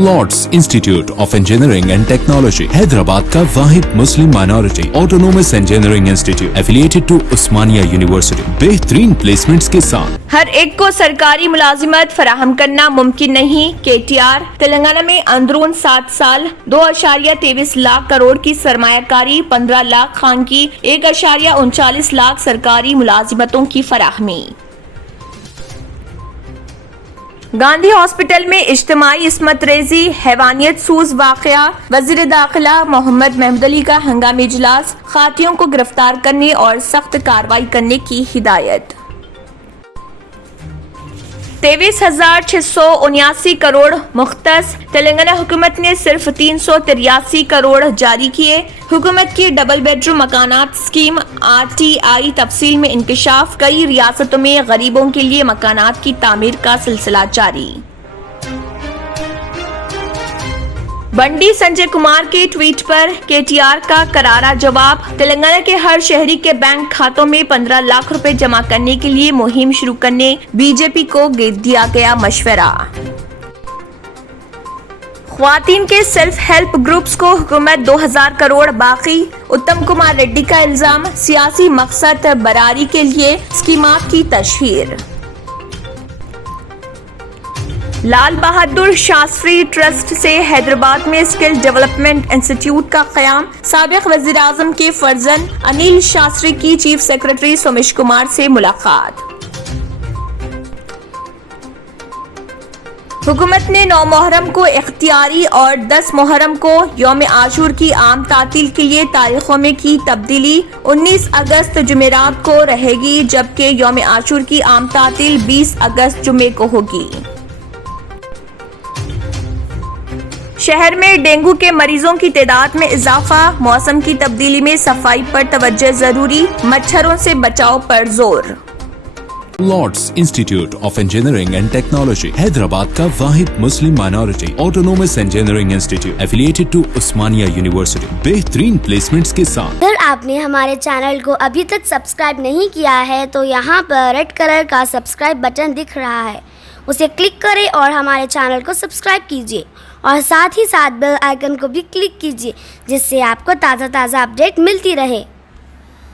Lord's institute of engineering and technology Hyderabad का वाहिद Muslim minority autonomous engineering institute affiliated to Osmania university बेहतरीन placements के साथ। हर एक को सरकारी मुलाजिमत फराहम करना मुमकिन नहीं। KTR तेलंगाना में अंदरून 7 साल 2.23 लाख करोड़ की सरमायाकारी, 15 लाख खान की 1.39 लाख सरकारी मुलाजिमतों की फराहमी। गांधी हॉस्पिटल में इज्तिमाई इस्मत रेजी हैवानियत सूज वाकया, वजीर दाखिला मोहम्मद महमूद अली का हंगामी इजलास, खातियों को गिरफ्तार करने और सख्त कार्रवाई करने की हिदायत। 23,679 करोड़ मुख्तस, तेलंगाना हुकूमत ने सिर्फ 383 करोड़ जारी किए। हुकूमत की डबल बेडरूम मकानात स्कीम RTI तफसील में इंकशाफ, कई रियासतों में गरीबों के लिए मकानात की तामीर का सिलसिला जारी। बंडी संजय कुमार के ट्वीट पर KTR का करारा जवाब, तेलंगाना के हर शहरी के बैंक खातों में 15 लाख रुपए जमा करने के लिए मुहिम शुरू करने BJP को दिया गया मशवरा। ख्वातीन के सेल्फ हेल्प ग्रुप्स को हुकूमत 2000 करोड़ बाकी, उत्तम कुमार रेड्डी का इल्जाम, सियासी मकसद बरारी के लिए स्कीमात की तशहीर। लाल बहादुर शास्त्री ट्रस्ट से हैदराबाद में स्किल डेवलपमेंट इंस्टीट्यूट का क़याम, साबिक़ वज़ीर आज़म के फर्जन अनिल शास्त्री की चीफ सेक्रेटरी सोमेश कुमार से मुलाकात। हुकूमत ने 9 मुहर्रम को इख्तियारी और 10 मुहर्रम को यौम आशूर की आम तातील के लिए तारीखों में की तब्दीली। 19 अगस्त जुमेरात को रहेगी, जबकि यौम आशूर की आम तातील 20 अगस्त जुमे को होगी। शहर में डेंगू के मरीजों की तादाद में इजाफा, मौसम की तब्दीली में सफाई पर तवज्जो जरूरी, मच्छरों से बचाव पर जोर। Lords institute of engineering and technology Hyderabad का वाहिद Muslim minority autonomous engineering institute affiliated to Osmania university बेहतरीन प्लेसमेंट्स के साथ। अगर आपने हमारे चैनल को अभी तक सब्सक्राइब नहीं किया है तो यहाँ पर रेड कलर का सब्सक्राइब बटन दिख रहा है, उसे क्लिक करें और हमारे चैनल को सब्सक्राइब कीजिए और साथ ही साथ बेल आइकन को भी क्लिक कीजिए, जिससे आपको ताज़ा अपडेट मिलती रहे।